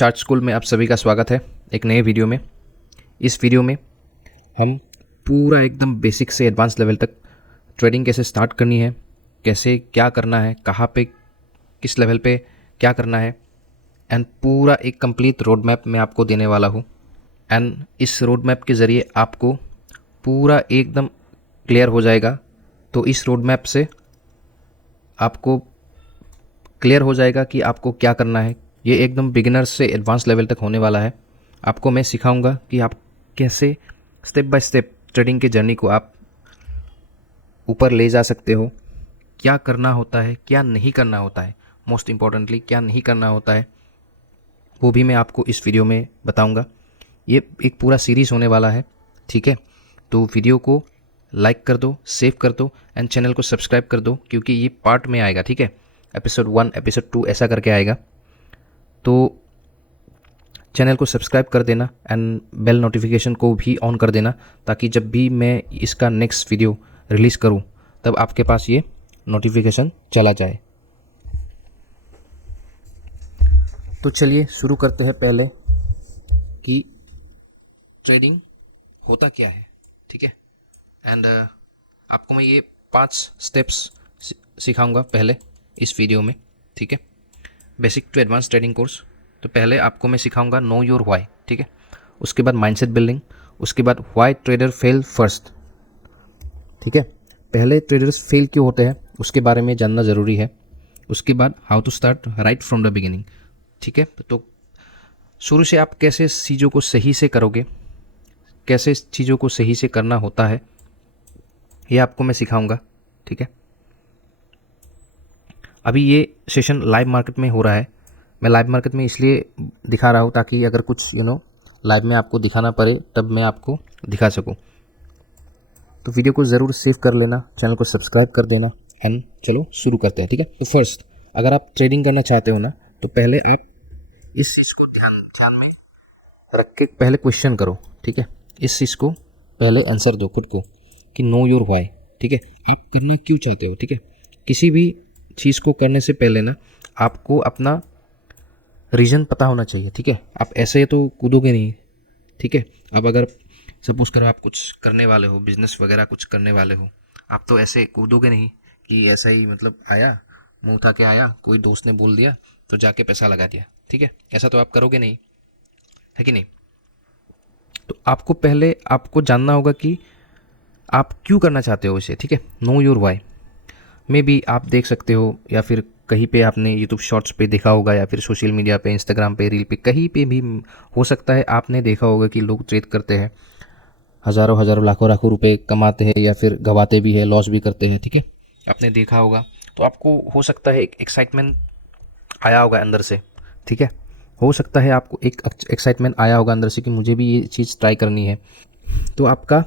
Chart school में आप सभी का स्वागत है एक नए वीडियो में। इस वीडियो में हम पूरा एकदम बेसिक से एडवांस लेवल तक ट्रेडिंग कैसे स्टार्ट करनी है, कैसे क्या करना है, कहाँ पे किस लेवल पे क्या करना है, एंड पूरा एक कंप्लीट रोड मैप मैं आपको देने वाला हूँ। एंड इस रोड मैप के ज़रिए आपको पूरा एकदम क्लियर हो जाएगा। तो इस रोड मैप से आपको क्लियर हो जाएगा कि आपको क्या करना है। ये एकदम बिगिनर से एडवांस लेवल तक होने वाला है। आपको मैं सिखाऊंगा कि आप कैसे स्टेप बाय स्टेप ट्रेडिंग के जर्नी को आप ऊपर ले जा सकते हो, क्या करना होता है, क्या नहीं करना होता है, मोस्ट इम्पॉर्टेंटली क्या नहीं करना होता है, वो भी मैं आपको इस वीडियो में बताऊंगा। ये एक पूरा सीरीज़ होने वाला है, ठीक है। तो वीडियो को लाइक कर दो, सेव कर दो एंड चैनल को सब्सक्राइब कर दो, क्योंकि ये पार्ट में आएगा, ठीक है। एपिसोड 1, एपिसोड 2 ऐसा करके आएगा। तो चैनल को सब्सक्राइब कर देना एंड बेल नोटिफिकेशन को भी ऑन कर देना, ताकि जब भी मैं इसका नेक्स्ट वीडियो रिलीज़ करूं तब आपके पास ये नोटिफिकेशन चला जाए। तो चलिए शुरू करते हैं पहले कि ट्रेडिंग होता क्या है, ठीक है। एंड आपको मैं ये 5 स्टेप्स सिखाऊंगा पहले इस वीडियो में, ठीक है। Basic to advance trading course. तो पहले आपको मैं सिखाऊंगा नो योर व्हाई, ठीक है। उसके बाद माइंडसेट बिल्डिंग, उसके बाद व्हाई ट्रेडर फेल फर्स्ट, ठीक है। पहले ट्रेडर्स फेल क्यों होते हैं उसके बारे में जानना ज़रूरी है। उसके बाद how to start right from the beginning, ठीक है। तो शुरू से आप कैसे चीज़ों को सही से करोगे, कैसे चीज़ों को सही से करना होता है, ये आपको मैं सिखाऊंगा, ठीक है। अभी ये सेशन लाइव मार्केट में हो रहा है। मैं लाइव मार्केट में इसलिए दिखा रहा हूँ ताकि अगर कुछ लाइव में आपको दिखाना पड़े तब मैं आपको दिखा सकूँ। तो वीडियो को ज़रूर सेव कर लेना, चैनल को सब्सक्राइब कर देना एंड चलो शुरू करते हैं, ठीक है। तो फर्स्ट, अगर आप ट्रेडिंग करना चाहते हो ना, तो पहले आप इस चीज़ को ध्यान में रख के पहले क्वेश्चन करो, ठीक है। इस चीज़ को पहले आंसर दो खुद को कि नो योर व्हाई, ठीक है। आप करना क्यों चाहते हो, ठीक है। किसी भी चीज़ को करने से पहले ना आपको अपना रीज़न पता होना चाहिए, ठीक है। आप ऐसे तो कूदोगे नहीं, ठीक है। अब अगर सपोज़ करो आप कुछ करने वाले हो, बिजनेस वगैरह कुछ करने वाले हो, आप तो ऐसे कूदोगे नहीं कि ऐसा ही मतलब आया, मुंह उठा के आया, कोई दोस्त ने बोल दिया तो जाके पैसा लगा दिया, ठीक है। ऐसा तो आप करोगे नहीं, है कि नहीं। तो आपको पहले आपको जानना होगा कि आप क्यों करना चाहते हो इसे, ठीक है। नो योर वाई में भी आप देख सकते हो, या फिर कहीं पे आपने यूट्यूब शॉर्ट्स पे देखा होगा, या फिर सोशल मीडिया पे, इंस्टाग्राम पे, रील पे, कहीं पे भी हो सकता है आपने देखा होगा कि लोग ट्रेड करते हैं, हज़ारों हज़ारों लाखों लाखों रुपए कमाते हैं, या फिर गवाते भी है, लॉस भी करते हैं, ठीक है। आपने देखा होगा तो आपको हो सकता है एक एक्साइटमेंट आया होगा अंदर से, ठीक है। हो सकता है आपको एक एक्साइटमेंट आया होगा अंदर से कि मुझे भी ये चीज़ ट्राई करनी है। तो आपका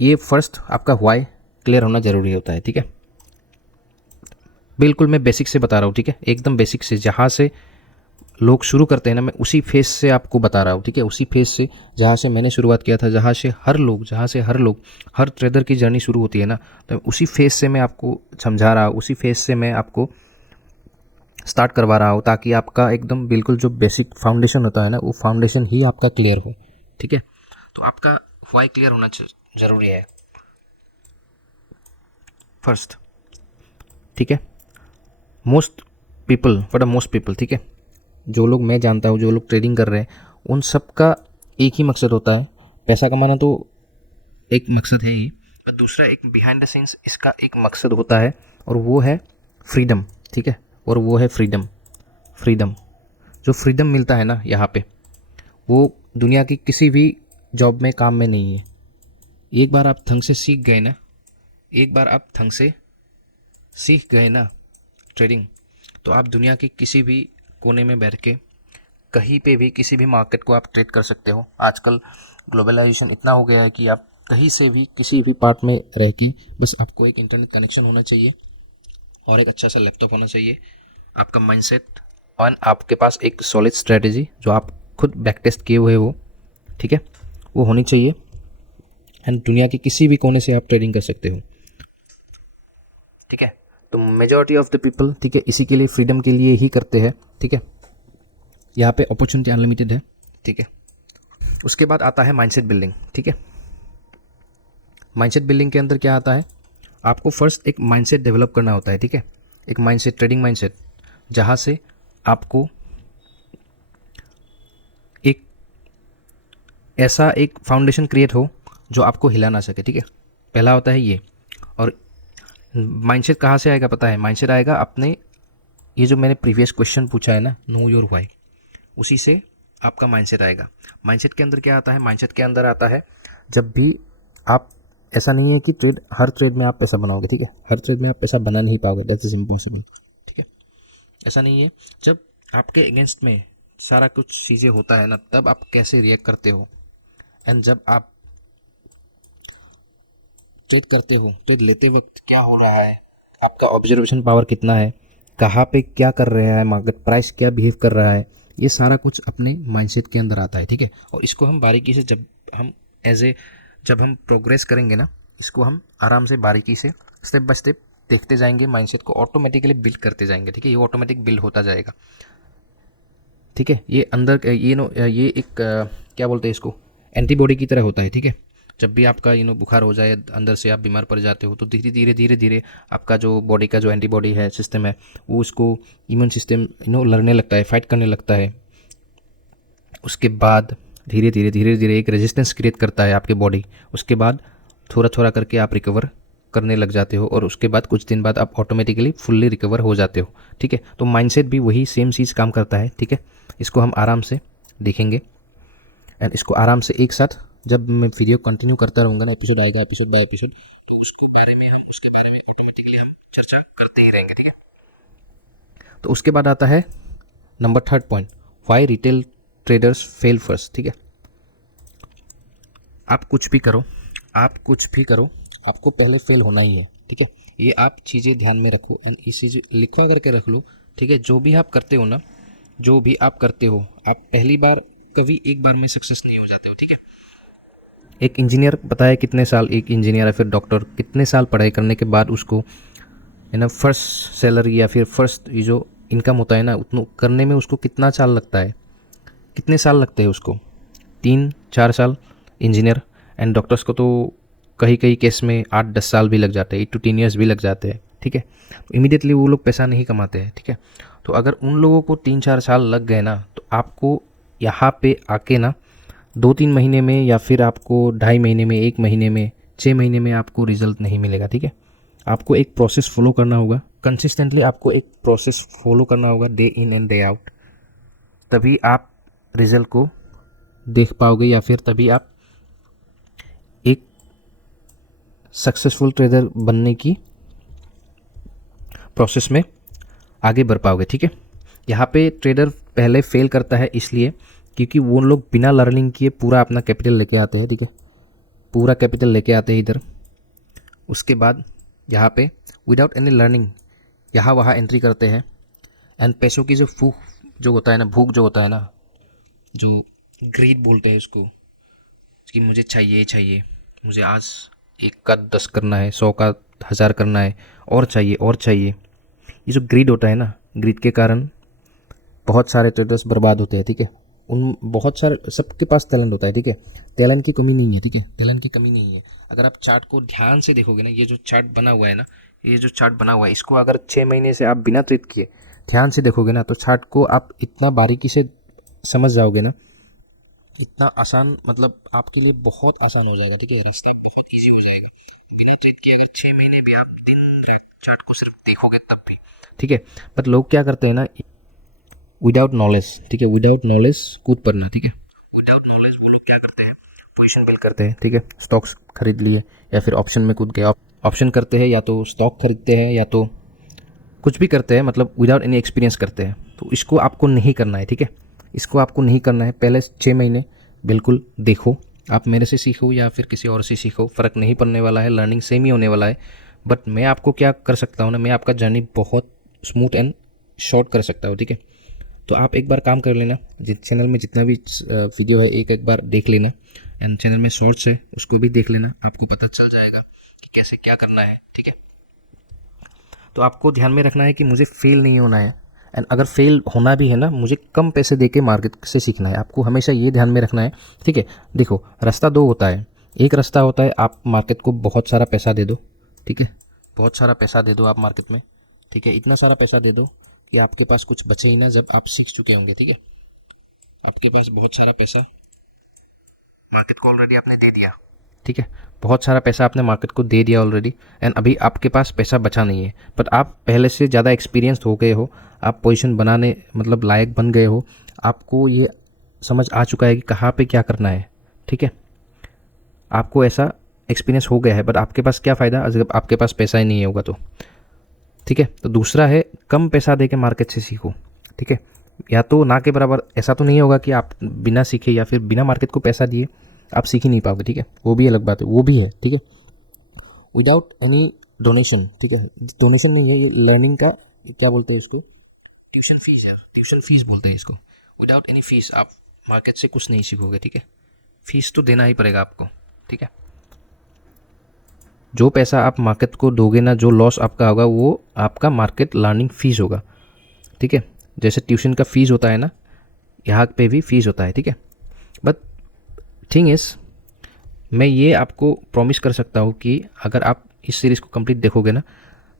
ये फर्स्ट आपका व्हाई क्लियर होना ज़रूरी होता है, ठीक है। बिल्कुल मैं बेसिक से बता रहा हूँ, ठीक है, एकदम बेसिक से, जहाँ से लोग शुरू करते हैं ना, मैं उसी फेस से आपको बता रहा हूँ, ठीक है। उसी फेस से जहाँ से मैंने शुरुआत किया था, जहाँ से हर लोग हर ट्रेडर की जर्नी शुरू होती है ना, तो उसी फेस से मैं आपको समझा रहा हूँ, उसी फेस से मैं आपको स्टार्ट करवा रहा हूँ, ताकि आपका एकदम बिल्कुल जो बेसिक फाउंडेशन होता है ना, वो फाउंडेशन ही आपका क्लियर हो, ठीक है। तो आपका व्हाई क्लियर होना ज़रूरी है फर्स्ट, ठीक है। मोस्ट पीपल, ठीक है, जो लोग मैं जानता हूँ, जो लोग ट्रेडिंग कर रहे हैं, उन सब का एक ही मकसद होता है। पैसा कमाना तो एक मकसद है ही, पर दूसरा एक बिहाइंड द सीन्स इसका एक मकसद होता है, और वो है फ्रीडम, ठीक है। और वो है फ्रीडम जो फ्रीडम मिलता है ना यहाँ पे, वो दुनिया की किसी भी जॉब में काम में नहीं है। एक बार आप ढंग से सीख गए ना ट्रेडिंग, तो आप दुनिया के किसी भी कोने में बैठ के कहीं पे भी किसी भी मार्केट को आप ट्रेड कर सकते हो। आजकल ग्लोबलाइजेशन इतना हो गया है कि आप कहीं से भी किसी भी पार्ट में रह के, बस आपको एक इंटरनेट कनेक्शन होना चाहिए और एक अच्छा सा लैपटॉप होना चाहिए, आपका माइंडसेट और आपके पास एक सॉलिड स्ट्रेटेजी जो आप खुद बैक टेस्ट किए हुए हो, ठीक है, वो होनी चाहिए। एंड दुनिया के किसी भी कोने से आप ट्रेडिंग कर सकते हो, ठीक है। तो मेजॉरिटी ऑफ द पीपल, ठीक है, इसी के लिए, फ्रीडम के लिए ही करते हैं, ठीक है। यहाँ पे अपॉर्चुनिटी अनलिमिटेड है, ठीक है। उसके बाद आता है माइंडसेट बिल्डिंग, ठीक है। माइंडसेट बिल्डिंग के अंदर क्या आता है, आपको फर्स्ट एक माइंडसेट डेवलप करना होता है, ठीक है। एक माइंडसेट, ट्रेडिंग माइंडसेट, जहाँ से आपको एक ऐसा एक फाउंडेशन क्रिएट हो जो आपको हिला ना सके, ठीक है। पहला होता है ये। और माइंडसेट कहाँ से आएगा पता है, माइंडसेट आएगा अपने, ये जो मैंने प्रीवियस क्वेश्चन पूछा है ना, नो योर व्हाई, उसी से आपका माइंडसेट आएगा। माइंडसेट के अंदर क्या आता है, माइंडसेट के अंदर आता है जब भी आप, ऐसा नहीं है कि हर ट्रेड में आप पैसा बनाओगे, ठीक है। हर ट्रेड में आप पैसा बना नहीं पाओगे, दैट इज इम्पॉसिबल, ठीक है। ऐसा नहीं है। जब आपके अगेंस्ट में सारा कुछ चीज़ें होता है ना, तब आप कैसे रिएक्ट करते हो, एंड जब आप ट्रेड करते हो, ट्रेड लेते वक्त क्या हो रहा है, आपका ऑब्जर्वेशन पावर कितना है, कहाँ पे क्या कर रहा है मार्केट, प्राइस क्या बिहेव कर रहा है, ये सारा कुछ अपने माइंडसेट के अंदर आता है, ठीक है। और इसको हम बारीकी से हम जब हम प्रोग्रेस करेंगे ना, इसको हम आराम से बारीकी से स्टेप बाय स्टेप देखते जाएंगे, माइंडसेट को ऑटोमेटिकली बिल्ड करते जाएंगे, ठीक है। ये ऑटोमेटिक बिल्ड होता जाएगा, ठीक है। ये अंदर ये एक क्या बोलते हैं इसको, एंटीबॉडी की तरह होता है, ठीक है। जब भी आपका बुखार हो जाए, अंदर से आप बीमार पड़ जाते हो, तो धीरे धीरे धीरे धीरे आपका जो बॉडी का जो एंटीबॉडी है, सिस्टम है, वो उसको इम्यून सिस्टम लड़ने लगता है, फाइट करने लगता है। उसके बाद धीरे धीरे एक रेजिस्टेंस क्रिएट करता है आपके बॉडी। उसके बाद थोड़ा थोड़ा करके आप रिकवर करने लग जाते हो, और उसके बाद कुछ दिन बाद आप ऑटोमेटिकली फुल्ली रिकवर हो जाते हो, ठीक है। तो माइंडसेट भी वही सेम चीज़ काम करता है, ठीक है। इसको हम आराम से देखेंगे, एंड इसको आराम से एक साथ जब मैं वीडियो कंटिन्यू करता रहूँगा ना, एपिसोड आएगा एपिसोड बाय एपिसोड, तो उसके बारे में ऑटोमेटिकली हम चर्चा करते ही रहेंगे, ठीक है। तो उसके बाद आता है number 3 point, why retail traders fail first, ठीक है। आप कुछ भी करो, आपको पहले फेल होना ही है, ठीक है। ये आप चीज़ें ध्यान में रखो, एंड इसी लिखवा करके रख लो, ठीक है। जो भी आप करते हो ना, जो भी आप करते हो, आप पहली बार कभी एक बार में सक्सेस नहीं हो जाते हो, ठीक है। एक इंजीनियर बताया कितने साल, एक इंजीनियर या फिर डॉक्टर कितने साल पढ़ाई करने के बाद उसको फर्स्ट सैलरी या फिर फर्स्ट ये जो इनकम होता है ना, उतना करने में उसको कितना साल लगता है, कितने साल लगते हैं उसको, 3-4 साल इंजीनियर। एंड डॉक्टर्स को तो कहीं कहीं केस में 8-10 साल भी लग जाते हैं, 8 to 10 years भी लग जाते हैं, ठीक है। तो इमीडिएटली वो लोग पैसा नहीं कमाते हैं, ठीक है। तो अगर उन लोगों को 3-4 साल लग गए ना, तो आपको यहाँ पे आके ना 2-3 महीने में, या फिर आपको 2.5 महीने में, 1 महीने में, 6 महीने में आपको रिजल्ट नहीं मिलेगा, ठीक है। आपको एक प्रोसेस फॉलो करना होगा, कंसिस्टेंटली आपको एक प्रोसेस फॉलो करना होगा, day in and day out, तभी आप रिजल्ट को देख पाओगे, या फिर तभी आप एक सक्सेसफुल ट्रेडर बनने की प्रोसेस में आगे बढ़ पाओगे, ठीक है। यहाँ पे ट्रेडर पहले फेल करता है इसलिए क्योंकि वो लोग बिना लर्निंग किए पूरा अपना कैपिटल लेके आते हैं, ठीक है। पूरा कैपिटल लेके आते हैं इधर, उसके बाद यहाँ पे विदाउट एनी लर्निंग यहाँ वहाँ एंट्री करते हैं, एंड पैसों की जो भूख जो होता है ना, जो ग्रीड बोलते हैं उसको, कि मुझे चाहिए, मुझे आज 1 का 10 करना है, 100 का 1000 करना है, और चाहिए। ये जो ग्रीड होता है ना, ग्रीड के कारण बहुत सारे ट्रेडर्स बर्बाद होते हैं, ठीक है। बहुत सारे, सबके पास टैलेंट होता है, ठीक है। टैलेंट की कमी नहीं है, ठीक है, टैलेंट की कमी नहीं है। अगर आप चार्ट को ध्यान से देखोगे ना, ये जो चार्ट बना हुआ है ना, इसको अगर 6 महीने से आप बिना ट्रेड किए ध्यान से देखोगे ना, तो चार्ट को आप इतना बारीकी से समझ जाओगे ना, इतना आसान, मतलब आपके लिए बहुत आसान हो जाएगा, ठीक है। रास्ता बहुत ईजी हो जाएगा बिना ट्रेड किए। अगर 6 महीने भी आप दिन रात चार्ट को सिर्फ देखोगे तब भी, ठीक है। बट लोग क्या करते हैं ना, विदाउट नॉलेज, ठीक है, विदाउट नॉलेज कूद पड़ना, ठीक है। विदाउट नॉलेज वो लोग क्या करते हैं, पोजीशन बिल्ड करते हैं, ठीक है। स्टॉक्स खरीद लिए, या फिर ऑप्शन में कूद गए, ऑप्शन करते हैं, या तो स्टॉक खरीदते हैं, या तो कुछ भी करते हैं, मतलब विदाउट एनी एक्सपीरियंस करते हैं। तो इसको आपको नहीं करना है, ठीक है। इसको आपको नहीं करना है। पहले 6 महीने बिल्कुल देखो, आप मेरे से सीखो या फिर किसी और से सीखो, फ़र्क नहीं पड़ने वाला है, लर्निंग सेम ही होने वाला है। बट मैं आपको क्या कर सकता हूँ ना, मैं आपका जर्नी बहुत स्मूथ एंड शॉर्ट कर सकता हूँ, ठीक है। तो आप एक बार काम कर लेना, जिस चैनल में जितना भी वीडियो है एक बार देख लेना, एंड चैनल में शॉर्ट्स है उसको भी देख लेना, आपको पता चल जाएगा कि कैसे क्या करना है, ठीक है। तो आपको ध्यान में रखना है कि मुझे फेल नहीं होना है, एंड अगर फेल होना भी है ना, मुझे कम पैसे दे के मार्केट से सीखना है। आपको हमेशा ये ध्यान में रखना है, ठीक है। देखो, रास्ता दो होता है। एक रास्ता होता है आप मार्केट को बहुत सारा पैसा दे दो, ठीक है, बहुत सारा पैसा दे दो आप मार्केट में, ठीक है, इतना सारा पैसा दे दो कि आपके पास कुछ बचे ही ना जब आप सीख चुके होंगे, ठीक है। आपके पास बहुत सारा पैसा मार्केट को ऑलरेडी आपने दे दिया, ठीक है, बहुत सारा पैसा आपने मार्केट को दे दिया ऑलरेडी, एंड अभी आपके पास पैसा बचा नहीं है, बट आप पहले से ज़्यादा एक्सपीरियंस्ड हो गए हो, आप पोजीशन बनाने मतलब लायक बन गए हो, आपको ये समझ आ चुका है कि कहाँ पे क्या करना है, ठीक है, आपको ऐसा एक्सपीरियंस हो गया है, बट आपके पास क्या फ़ायदा अगर आपके पास पैसा ही नहीं होगा तो, ठीक है। तो दूसरा है कम पैसा दे के मार्केट से सीखो, ठीक है। या तो ना के बराबर, ऐसा तो नहीं होगा कि आप बिना सीखे या फिर बिना मार्केट को पैसा दिए आप सीख ही नहीं पाओगे, ठीक है, वो भी अलग बात है, वो भी है, ठीक है। विदाउट एनी डोनेशन, ठीक है, डोनेशन नहीं है ये, लर्निंग का क्या बोलते हैं उसको, ट्यूशन फीस है, ट्यूशन फीस बोलते हैं इसको। विदाउट एनी फीस आप मार्केट से कुछ नहीं सीखोगे, ठीक है, फीस तो देना ही पड़ेगा आपको, ठीक है। जो पैसा आप मार्केट को दोगे ना, जो लॉस आपका होगा वो आपका मार्केट लर्निंग फीस होगा, ठीक है। जैसे ट्यूशन का फीस होता है ना, यहाँ पे भी फीस होता है, ठीक है। बट थिंग इज़, मैं ये आपको प्रॉमिस कर सकता हूँ कि अगर आप इस सीरीज़ को कंप्लीट देखोगे ना,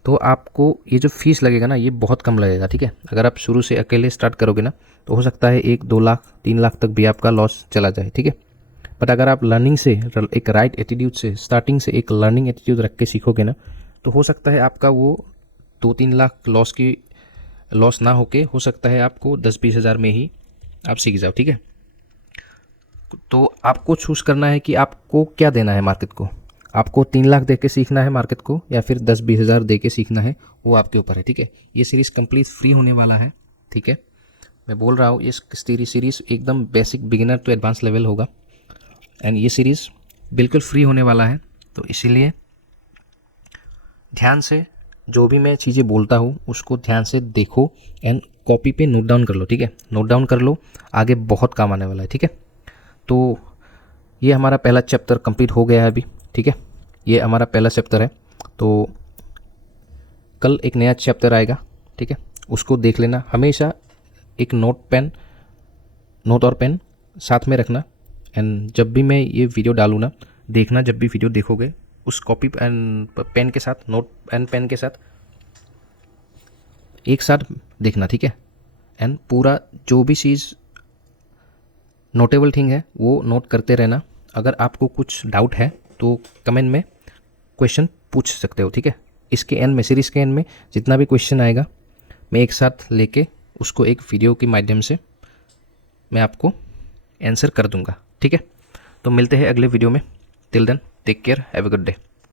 तो आपको ये जो फीस लगेगा ना, ये बहुत कम लगेगा, ठीक है। अगर आप शुरू से अकेले स्टार्ट करोगे ना, तो हो सकता है 1-2 लाख 3 लाख तक भी आपका लॉस चला जाए, ठीक है। बट अगर आप लर्निंग से, एक राइट एटीट्यूड से, स्टार्टिंग से एक लर्निंग एटीट्यूड रख के सीखोगे ना, तो हो सकता है आपका वो 2-3 लाख लॉस ना होके, हो सकता है आपको 10-20 हज़ार में ही आप सीख जाओ, ठीक है। तो आपको चूज़ करना है कि आपको क्या देना है मार्केट को, आपको 3 लाख दे के सीखना है मार्केट को या फिर 10-20 हज़ार दे के सीखना है, वो आपके ऊपर है, ठीक है। ये सीरीज़ कंप्लीट फ्री होने वाला है, ठीक है। मैं बोल रहा हूँ ये सीरीज़ एकदम basic beginner to advance level होगा, एंड ये सीरीज़ बिल्कुल फ्री होने वाला है। तो इसीलिए ध्यान से जो भी मैं चीज़ें बोलता हूँ उसको ध्यान से देखो एंड कॉपी पे नोट डाउन कर लो, ठीक है, नोट डाउन कर लो, आगे बहुत काम आने वाला है, ठीक है। तो ये हमारा पहला चैप्टर कंप्लीट हो गया है अभी, ठीक है, ये हमारा पहला चैप्टर है। तो कल एक नया चैप्टर आएगा, ठीक है, उसको देख लेना। हमेशा एक नोट और पेन साथ में रखना, एंड जब भी मैं ये वीडियो डालूँ ना, देखना, जब भी वीडियो देखोगे उस कॉपी एंड पेन के साथ, नोट एंड पेन के साथ एक साथ देखना, ठीक है। एंड पूरा जो भी चीज़ नोटेबल थिंग है वो नोट करते रहना। अगर आपको कुछ डाउट है तो कमेंट में क्वेश्चन पूछ सकते हो, ठीक है। इसके एंड में, सीरीज़ के एंड में जितना भी क्वेश्चन आएगा मैं एक साथ लेके उसको एक वीडियो के माध्यम से मैं आपको आंसर कर दूंगा, ठीक है। तो मिलते हैं अगले वीडियो में। Till then take care, have a good day.